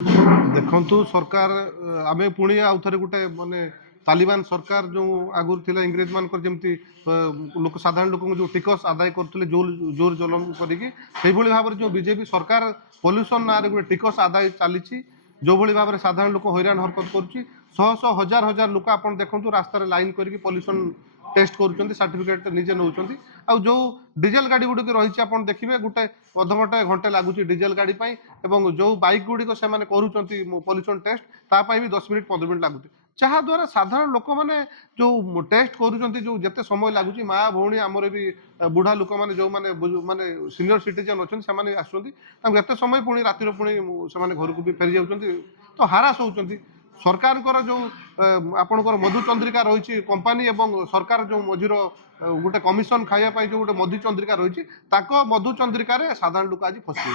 देखु सरकार आम पुणी आउ थे गोटे मानने तालिबान सरकार जो आगुरी थी इंग्रेज मान जमी लोक साधारण लोक जो टिकस आदाय करते जोर जलम करी भाव में जो बीजेपी सरकार पॉल्यूशन ना गोटे टिकस आदाय चली जो भाव में साधारण लोक हैरान हरकत कर शह शह हजार हजार लोक आप देखते रास्तार लाइन करके पॉल्यूशन टेस्ट कर सर्टिफिकेट निजे नौ जो डीजेल गाड़ी गुड़िक रही आप देखिए गोटे अधघंटे घंटे लगुच डीजेल गाड़ी एवं जो बाइक गुड़िक से पॉल्यूशन टेस्ट तापाई भी 10 मिनिट 15 मिनिट लगुच जहाद्वारा साधारण लोक मैंने जो टेस्ट करुँच जो जिते समय लगुच माँ भौणी आमर भी बुढ़ा लोक मैंने जो मैंने माने सीनियर सिटीजन अच्छा आसते समय पुणी रातिर पुणी से घर को भी फेरी जाऊँच तो हारास होती सरकार जो आपणकर मधुचंद्रिका रही कंपानी एवं सरकार जो मझीर गोटे कमिशन खायापी जो गोटे मधुचंद्रिका रही मधुचंद्रिकार साधारण लोक आज फसी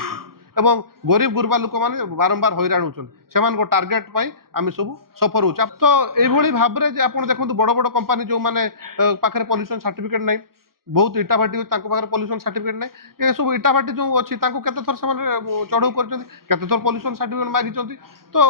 एवं गरीब गुरबा लोक मैंने बारंबार हैरान होती टार्गेट आम सब सफर हो तो यही भाव में आप देखो बड़ बड़ कंपानी जो मैंने पाखे पॉल्यूशन सर्टिफिकेट नहीं बहुत इटा भाटी पाखे पॉल्यूशन सर्टिफिकेट नहीं ये सब इटा भाटी जो अच्छी केते थर से चढ़ऊ कर पॉल्यूशन सर्टिफिकेट मागी तो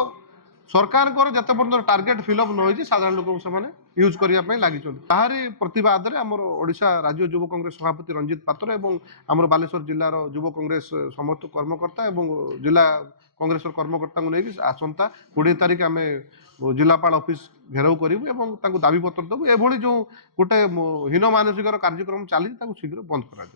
सरकार जिते पर्यटन टार्गेट फिलअप न साधारण लोक से यूज करने लगी ताहारी प्रतिवाद में आमर ओडिशा राज्य युव कांग्रेस सभापति रंजित पात्र और आमर बालेश्वर जिलार युव कांग्रेस समस्त कर्मकर्ता और जिला कांग्रेस कर्मकर्ता को लेकिन आसंता 20 तारिख आम जिलापाल ऑफिस घेराव करूँ दाबी पत्र देवु एभली जो गोटे हीन मानसिक कार्यक्रम चली शीघ्र बंद कर